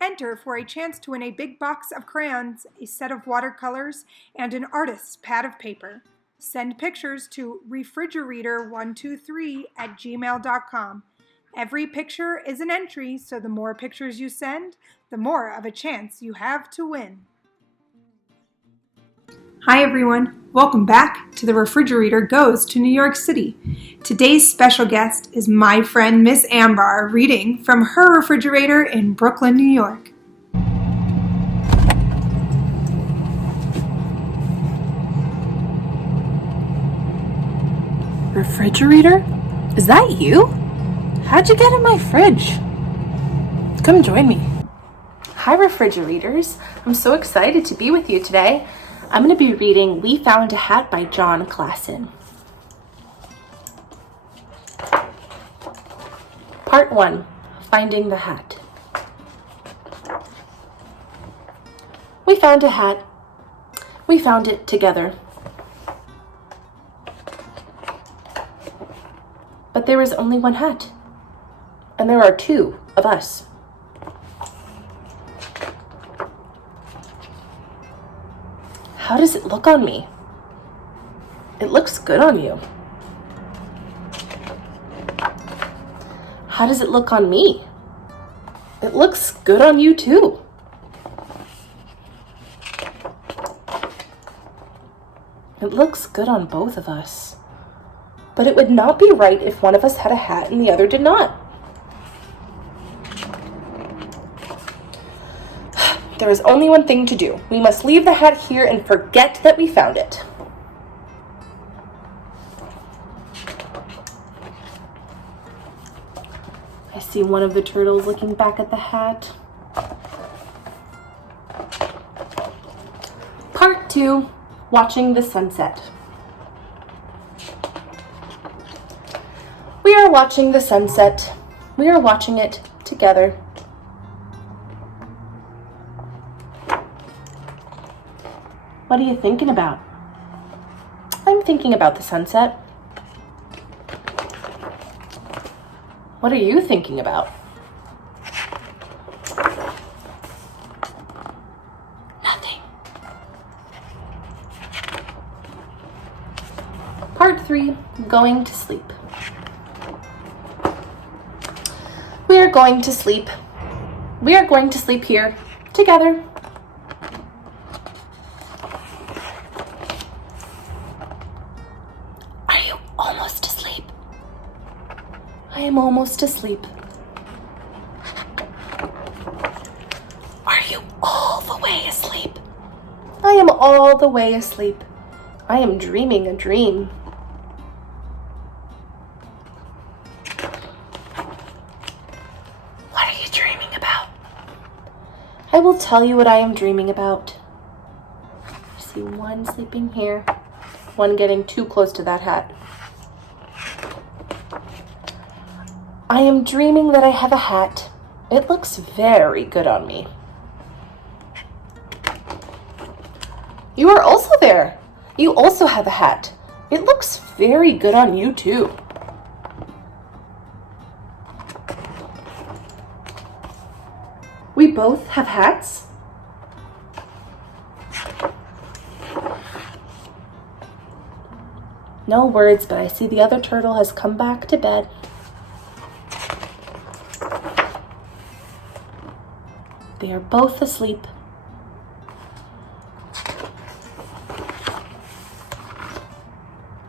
Enter for a chance to win a big box of crayons, a set of watercolors, and an artist's pad of paper. Send pictures to refrigerator123@gmail.com. Every picture is an entry, so the more pictures you send, the more of a chance you have to win. Hi everyone, welcome back to The Refrigerator Goes to New York City. Today's special guest is my friend Miss Ambar, reading from her refrigerator in Brooklyn, New York. Refrigerator? Is that you? How'd you get in my fridge? Come join me. Hi refrigerators, I'm so excited to be with you today. I'm going to be reading We Found a Hat by John Klassen. Part 1, Finding the Hat. We found a hat. We found it together. But there is only one hat, and there are two of us. How does it look on me? It looks good on you. How does it look on me? It looks good on you too. It looks good on both of us. But it would not be right if one of us had a hat and the other did not. There is only one thing to do. We must leave the hat here and forget that we found it. I see one of the turtles looking back at the hat. Part 2, Watching the Sunset. We are watching the sunset. We are watching it together. What are you thinking about? I'm thinking about the sunset. What are you thinking about? Nothing. Part 3, Going to Sleep. We are going to sleep. We are going to sleep here together. Are you almost asleep? I am almost asleep. Are you all the way asleep? I am all the way asleep. I am dreaming a dream. What are you dreaming about? I will tell you what I am dreaming about. I see one sleeping here, one getting too close to that hat. I am dreaming that I have a hat. It looks very good on me. You are also there. You also have a hat. It looks very good on you too. We both have hats. No words, but I see the other turtle has come back to bed. They are both asleep.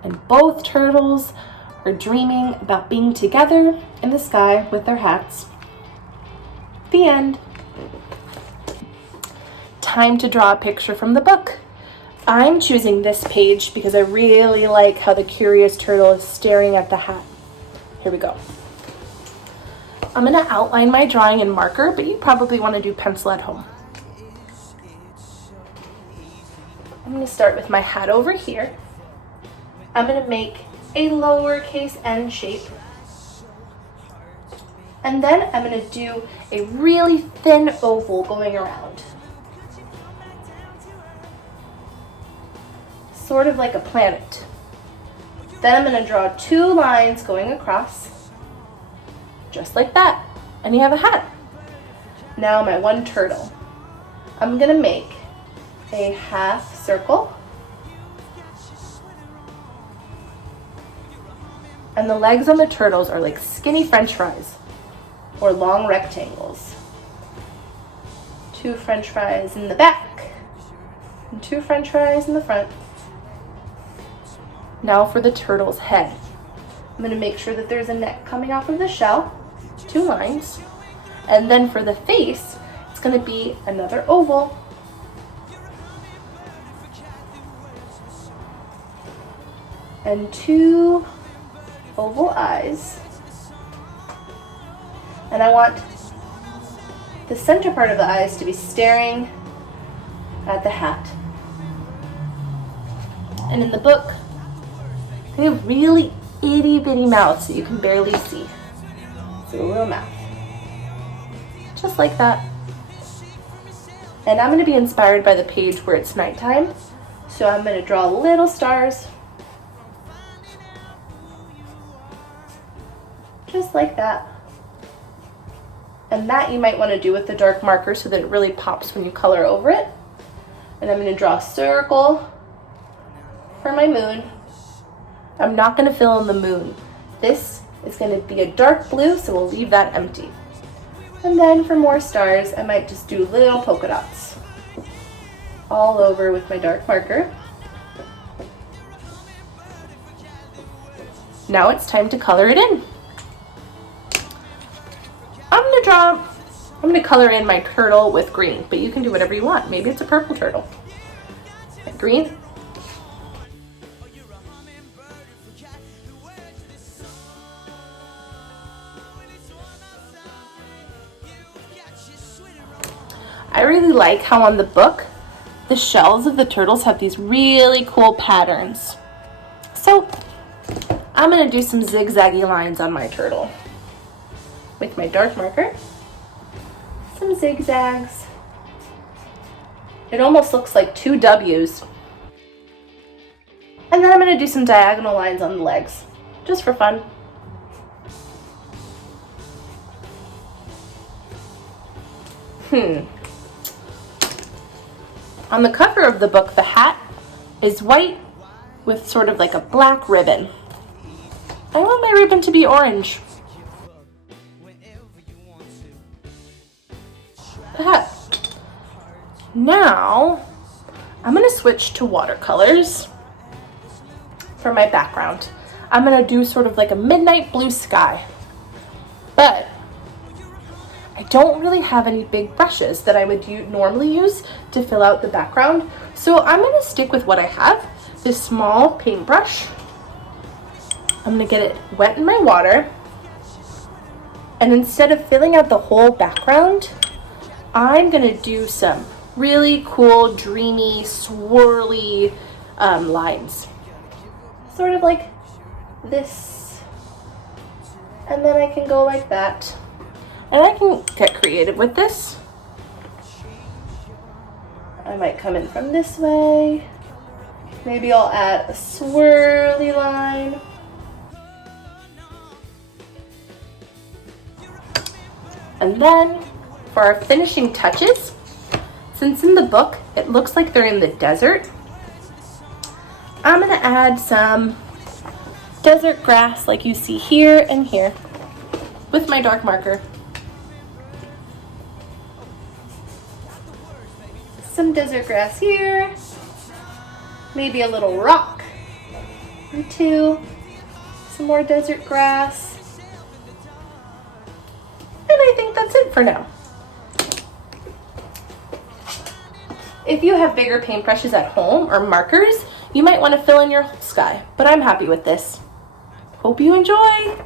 And both turtles are dreaming about being together in the sky with their hats. The end. Time to draw a picture from the book. I'm choosing this page because I really like how the curious turtle is staring at the hat. Here we go. I'm going to outline my drawing in marker, but you probably want to do pencil at home. I'm going to start with my hat over here. I'm going to make a lowercase n shape. And then I'm going to do a really thin oval going around. Sort of like a planet. Then I'm going to draw two lines going across, just like that, and you have a hat. Now my one turtle. I'm gonna make a half circle. And the legs on the turtles are like skinny French fries or long rectangles. 2 French fries in the back and 2 French fries in the front. Now for the turtle's head. I'm going to make sure that there's a neck coming off of the shell, 2 lines. And then for the face, it's going to be another oval. And 2 oval eyes. And I want the center part of the eyes to be staring at the hat. And in the book, they have really itty bitty mouths that you can barely see. So a little mouth. Just like that. And I'm going to be inspired by the page where it's nighttime. So I'm going to draw little stars. Just like that. And that you might want to do with the dark marker so that it really pops when you color over it. And I'm going to draw a circle for my moon. I'm not going to fill in the moon. This is going to be a dark blue, so we'll leave that empty. And then for more stars, I might just do little polka dots all over with my dark marker. Now it's time to color it in. I'm going to color in my turtle with green, but you can do whatever you want. Maybe it's a purple turtle. Green. I really like how on the book, the shells of the turtles have these really cool patterns. So I'm going to do some zigzaggy lines on my turtle with my dark marker. Some zigzags. It almost looks like 2 W's. And then I'm going to do some diagonal lines on the legs, just for fun. On the cover of the book, the hat is white with sort of like a black ribbon. I want my ribbon to be orange. The hat. Now, I'm going to switch to watercolors for my background. I'm going to do sort of like a midnight blue sky. But I don't really have any big brushes that I would normally use to fill out the background. So I'm going to stick with what I have, this small paintbrush. I'm going to get it wet in my water. And instead of filling out the whole background, I'm going to do some really cool, dreamy, swirly lines. Sort of like this. And then I can go like that. And I can get creative with this. I might come in from this way. Maybe I'll add a swirly line. And then for our finishing touches, since in the book it looks like they're in the desert, I'm going to add some desert grass like you see here and here with my dark marker. Some desert grass here, maybe a little rock or 2, some more desert grass. And I think that's it for now. If you have bigger paintbrushes at home or markers, you might want to fill in your whole sky, but I'm happy with this. Hope you enjoy!